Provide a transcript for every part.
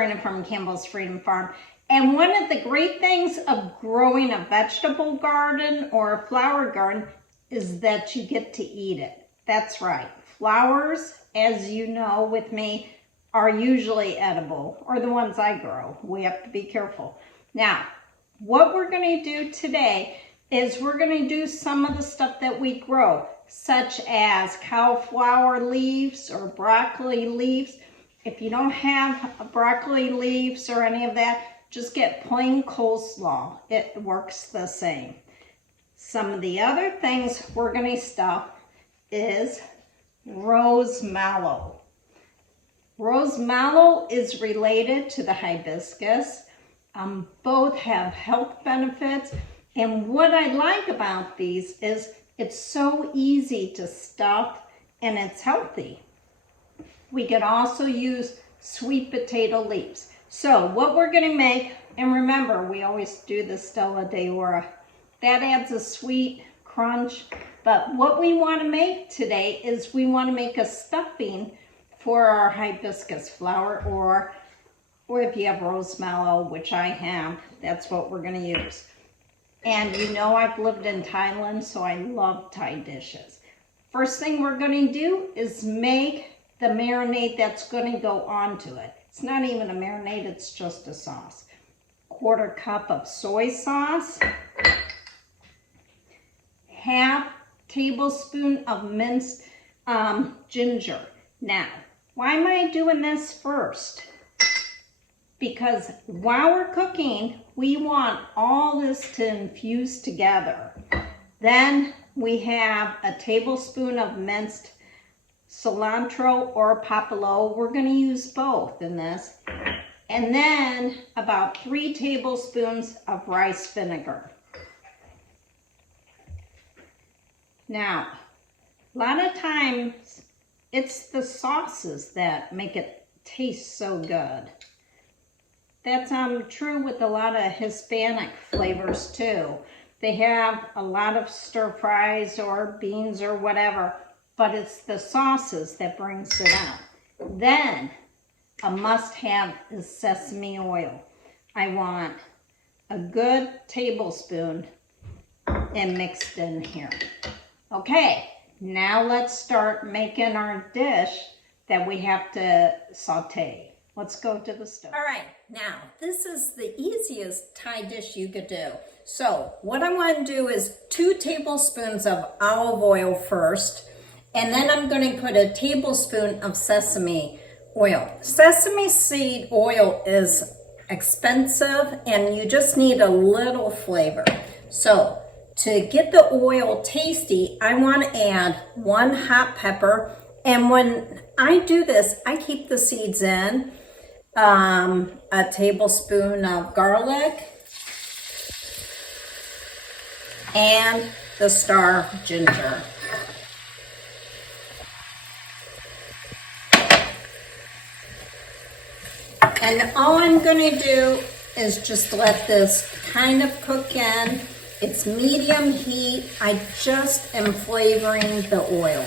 Sabrina from Campbell's Freedom Farm. And one of the great things of growing a vegetable garden or a flower garden is that you get to eat it. That's right. Flowers, as you know with me, are usually edible, or the ones I grow. We have to be careful. Now, what we're going to do today is we're going to do some of the stuff that we grow, such as cauliflower leaves or broccoli leaves. If you don't have broccoli leaves or any of that, just get plain coleslaw. It works the same. Some of the other things we're going to stuff is Rose Mallow. Rose Mallow is related to the hibiscus. Both have health benefits. And what I like about these is it's so easy to stuff and it's healthy. We could also use sweet potato leaves. So what we're going to make, and remember, we always do the Stella d'Ora. That adds a sweet crunch. But what we want to make today is we want to make a stuffing for our hibiscus flower, or if you have rose mallow, which I have, that's what we're going to use. And you know I've lived in Thailand, so I love Thai dishes. First thing we're going to do is make the marinade that's going to go onto it. It's not even a marinade, it's just a sauce. 1/4 cup of soy sauce. 1/2 tablespoon of minced ginger. Now, why am I doing this first? Because while we're cooking, we want all this to infuse together. Then we have a tablespoon of minced cilantro or Popolo. We're going to use both in this. And then about 3 tablespoons of rice vinegar. Now, a lot of times it's the sauces that make it taste so good. That's true with a lot of Hispanic flavors too. They have a lot of stir fries or beans or whatever, but it's the sauces that brings it out. Then, a must-have is sesame oil. I want a good tablespoon and mixed in here. Okay, now let's start making our dish that we have to saute. Let's go to the stove. All right, now this is the easiest Thai dish you could do. So what I want to do is 2 tablespoons of olive oil first, and then I'm going to put a tablespoon of sesame oil. Sesame seed oil is expensive and you just need a little flavor. So to get the oil tasty, I want to add 1 hot pepper. And when I do this, I keep the seeds in. A tablespoon of garlic and the star ginger. And all I'm going to do is just let this kind of cook in. It's medium heat. I just am flavoring the oil,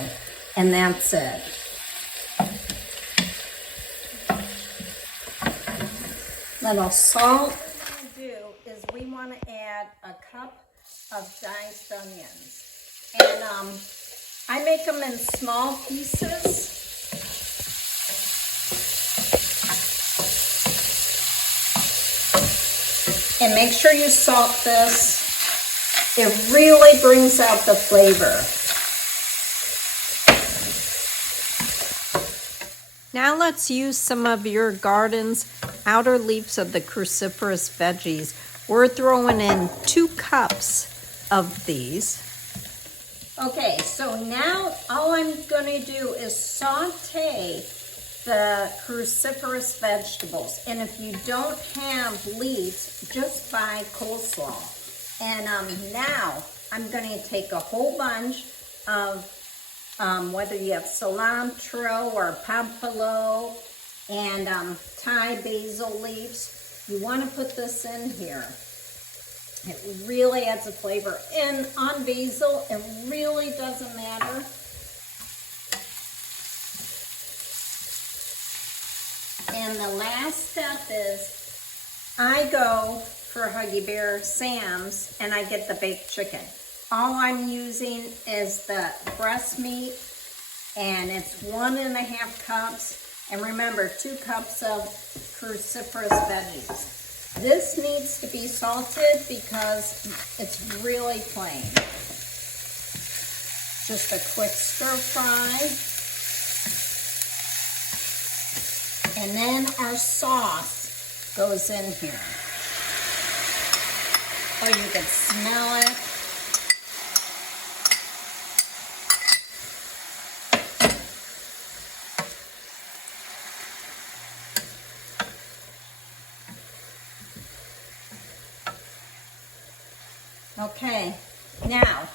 and that's it. Little salt. What we're going to do is we want to add a cup of diced onions. And I make them in small pieces. And make sure you salt this. It really brings out the flavor. Now let's use some of your garden's outer leaves of the cruciferous veggies. We're throwing in 2 cups of these. Okay, so now all I'm going to do is saute the cruciferous vegetables. And if you don't have leaves, just buy coleslaw. And now I'm going to take a whole bunch of whether you have cilantro or Papalo and Thai basil leaves. You want to put this in here. It really adds a flavor. And on basil, it really doesn't matter. And the last step is I go for Huggy Bear Sam's and I get the baked chicken. All I'm using is the breast meat, and it's 1.5 cups. And remember, 2 cups of cruciferous veggies. This needs to be salted because it's really plain. Just a quick stir fry. And then our sauce goes in here. Oh, you can smell it. Okay, now,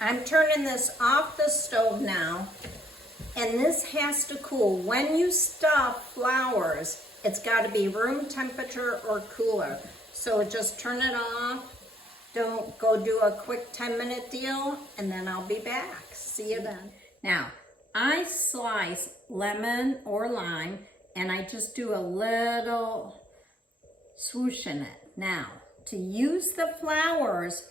I'm turning this off the stove now, and this has to cool. When you stuff flowers, it's got to be room temperature or cooler. So just turn it off. Don't go do a quick 10-minute deal, and then I'll be back. See you then. Now, I slice lemon or lime, and I just do a little swoosh in it. Now, to use the flowers,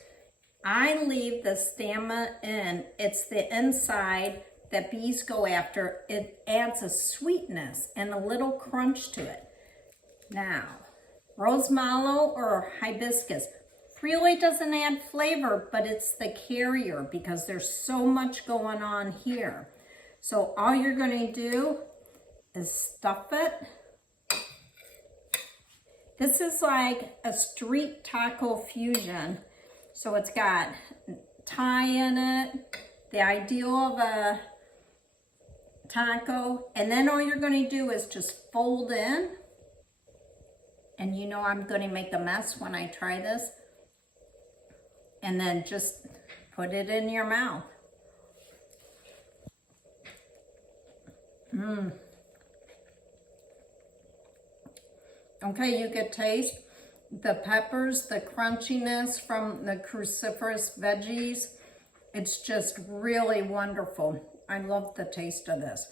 I leave the stamina in. It's the inside that bees go after. It adds a sweetness and a little crunch to it. Now, Rose Mallow or Hibiscus really doesn't add flavor, but it's the carrier because there's so much going on here. So all you're going to do is stuff it. This is like a street taco fusion. So it's got Thai in it, the ideal of a taco. And then all you're going to do is just fold in. And you know I'm going to make a mess when I try this. And then just put it in your mouth. Okay, you can taste the peppers, the crunchiness from the cruciferous veggies. It's just really wonderful. I love the taste of this.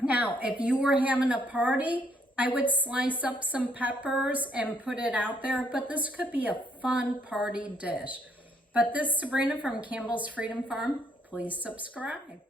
Now, if you were having a party, I would slice up some peppers and put it out there, but this could be a fun party dish. But this is Sabrina from Campbell's Freedom Farm. Please subscribe.